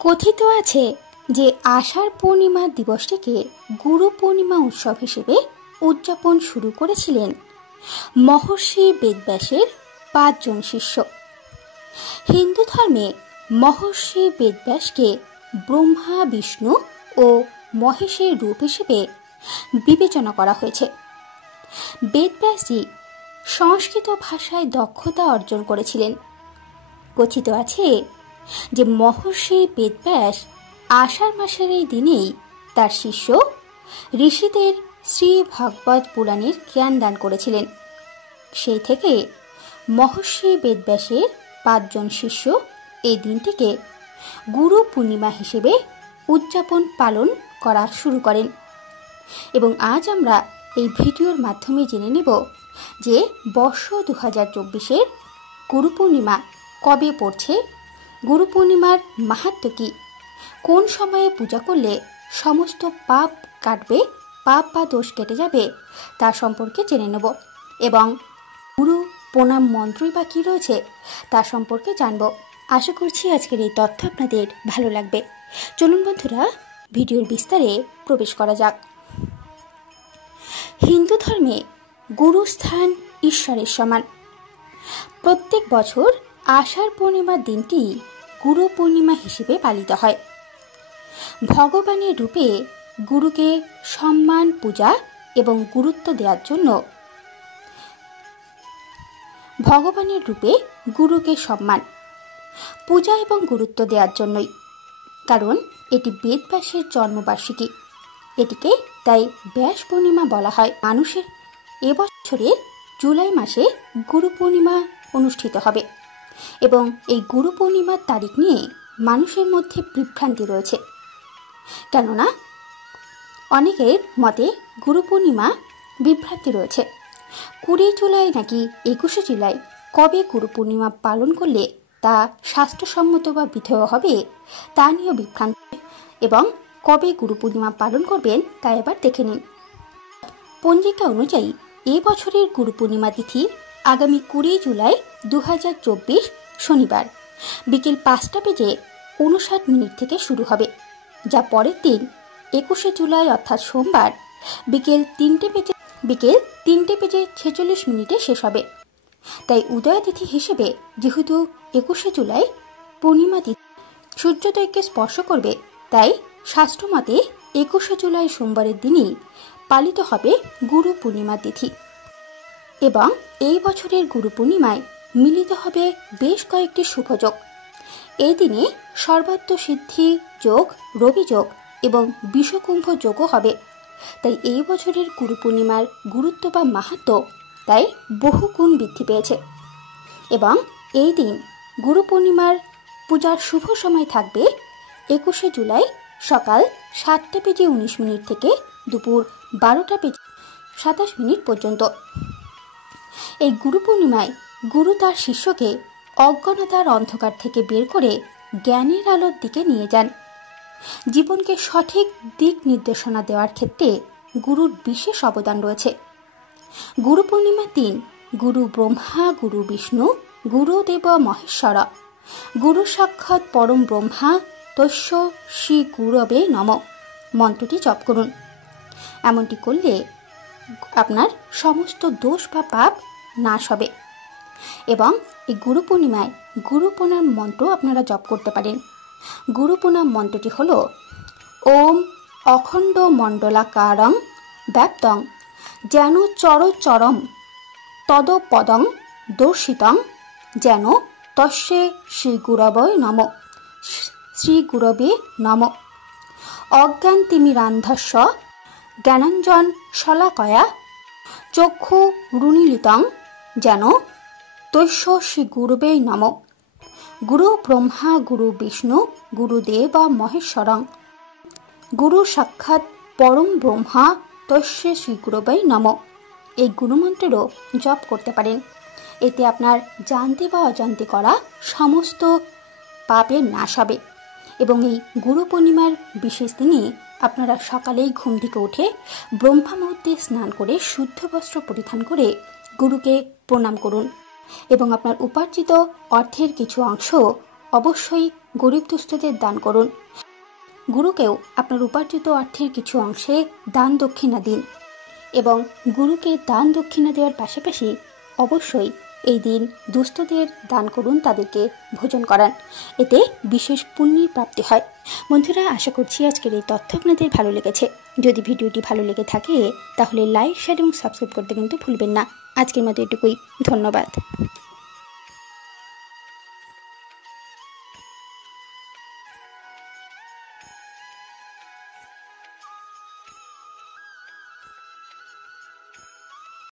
কথিত আছে যে আষাঢ় পূর্ণিমা দিবসটিকে গুরু পূর্ণিমা উৎসব হিসেবে উদযাপন শুরু করেছিলেন মহর্ষি বেদব্যাসের 5 জন শিষ্য। হিন্দু ধর্মে মহর্ষি বেদব্যাসকে ব্রহ্মা, বিষ্ণু ও মহেশের রূপ হিসেবে বিবেচনা করা হয়েছে। বেদব্যাসজি সংস্কৃত ভাষায় দক্ষতা অর্জন করেছিলেন। কথিত আছে যে মহর্ষি বেদব্যাস আষাঢ় মাসের এই দিনেই তার শিষ্য ঋষিদের শ্রী ভাগবত পুরাণের জ্ঞান দান করেছিলেন। সেই থেকে মহর্ষি বেদব্যাসের 5 জন শিষ্য এই দিনটিকে গুরু পূর্ণিমা হিসেবে উদযাপন পালন করা শুরু করেন। এবং আজ আমরা এই ভিডিওর মাধ্যমে জেনে নেব যে বর্ষ 2024-এর গুরু পূর্ণিমা কবে পড়ছে, গুরু পূর্ণিমার মাহাত্ম্য কী, কোন সময়ে পূজা করলে সমস্ত পাপ কাটবে, পাপ বা দোষ কেটে যাবে তার সম্পর্কে জেনে নেব এবং গুরু প্রণাম মন্ত্রই বা কী রয়েছে তার সম্পর্কে জানব। আশা করছি আজকের এই তথ্য আপনাদের ভালো লাগবে। চলুন বন্ধুরা, ভিডিওর বিস্তারে প্রবেশ করা যাক। হিন্দু ধর্মে গুরুস্থান ঈশ্বরের সমান। প্রত্যেক বছর আষাঢ় পূর্ণিমার দিনটি গুরু পূর্ণিমা হিসেবে পালিত হয়। ভগবানের রূপে গুরুকে সম্মান, পূজা এবং গুরুত্ব দেওয়ার জন্য ভগবানের রূপে গুরুকে সম্মান, পূজা এবং গুরুত্ব দেওয়ার জন্যই, কারণ এটি বেদব্যাসের জন্মবার্ষিকী। এটিকে তাই ব্যাস পূর্ণিমা বলা হয়। মানুষের এবছরের জুলাই মাসে গুরু পূর্ণিমা অনুষ্ঠিত হবে এবং এই গুরু পূর্ণিমার তারিখ নিয়ে মানুষের মধ্যে বিভ্রান্তি রয়েছে। কেননা অনেকের মতে গুরু পূর্ণিমা বিভ্রান্তি রয়েছে। 20 জুলাই নাকি 21শে জুলাই কবে গুরু পূর্ণিমা পালন করলে তা শাস্ত্রসম্মত বা বিধেয় হবে তা নিয়েও বিভ্রান্তি, এবং কবে গুরু পূর্ণিমা পালন করবেন তা এবার দেখে নিন। পঞ্জিকা অনুযায়ী এই বছরের গুরু পূর্ণিমা তিথি আগামী 20 জুলাই 2024 শনিবার বিকেল 5:59 থেকে শুরু হবে, যা পরের দিন 21শে জুলাই অর্থাৎ সোমবার বিকেল 3:46 শেষ হবে। তাই উদয় তিথি হিসেবে যেহেতু 21শে জুলাই পূর্ণিমা তিথি সূর্যোদয়কে স্পর্শ করবে, তাই শাস্ত্রমতে 21শে জুলাই সোমবারের দিনই পালিত হবে গুরু পূর্ণিমা তিথি। এবং এই বছরের গুরু পূর্ণিমায় মিলিত হবে বেশ কয়েকটি শুভযোগ। এই দিনে সর্বাত্ম সিদ্ধি যোগ, রবি যোগ এবং বিষকুম্ভ যোগও হবে। তাই এই বছরের গুরু পূর্ণিমার গুরুত্ব বা মাহাত্ম্য তাই বহু গুণ বৃদ্ধি পেয়েছে। এবং এই দিন গুরু পূর্ণিমার পূজার শুভ সময় থাকবে 21শে জুলাই সকাল 7:19 থেকে দুপুর 12:27 পর্যন্ত। এই গুরু পূর্ণিমায় গুরু তার শিষ্যকে অজ্ঞানতার অন্ধকার থেকে বের করে জ্ঞানের আলোর দিকে নিয়ে যান। জীবনকে সঠিক দিক নির্দেশনা দেওয়ার ক্ষেত্রে গুরুর বিশেষ অবদান রয়েছে। গুরু পূর্ণিমার দিন গুরু ব্রহ্মা, গুরু বিষ্ণু, গুরুদেব মহেশ্বর, গুরু সাক্ষাৎ পরম ব্রহ্মা তস্য শ্রী গুরবে নমঃ মন্ত্রটি জপ করুন। এমনটি করলে আপনার সমস্ত দোষ বা পাপ নাশ হবে। এবং এই গুরু পূর্ণিমায় গুরু প্রণাম মন্ত্র আপনারা জপ করতে পারেন। গুরু প্রণাম মন্ত্রটি হল ওম অখণ্ড মণ্ডলাকারং ব্যাপ্তং যেন চরচরম তদপদং দর্শিতং যেন তস্যে শ্রী গুরবে নমঃ শ্রী গুরবে নমঃ অজ্ঞানতিমিরান্ধস্য জ্ঞানাঞ্জন শলাকয়া চক্ষু রুণীলিতং যেন তস্য শ্রী গুরবে নমঃ গুরু ব্রহ্মা, গুরু বিষ্ণু, গুরুদেব মহেশ্বরং গুরু সাক্ষাৎ পরম ব্রহ্মা তস্য শ্রী গুরবে নমঃ। এই গুরুমন্ত্রেরও জপ করতে পারেন। এতে আপনার জানতে বা অজান্তে করা সমস্ত পাপের নাশ হবে। এবং এই গুরু পূর্ণিমার বিশেষ দিনে আপনারা সকালেই ঘুম থেকে উঠে ব্রহ্মা মুহূর্তে স্নান করে শুদ্ধ বস্ত্র পরিধান করে গুরুকে প্রণাম করুন এবং আপনার উপার্জিত অর্থের কিছু অংশ অবশ্যই গরিব দুস্থদের দান করুন। গুরুকেও আপনার উপার্জিত অর্থের কিছু অংশে দান দক্ষিণা দিন এবং গুরুকে দান দক্ষিণা দেওয়ার পাশাপাশি অবশ্যই এই দিন দুস্থদের দান করুন, তাদেরকে ভোজন করান। এতে বিশেষ পুণ্যের প্রাপ্তি হয়। বন্ধুরা, আশা করছি আজকের এই তথ্য আপনাদের ভালো লেগেছে। যদি ভিডিওটি ভালো লেগে থাকে তাহলে লাইক, শেয়ার এবং সাবস্ক্রাইব করতে কিন্তু ভুলবেন না। আজকের মতো এটুকুই। ধন্যবাদ।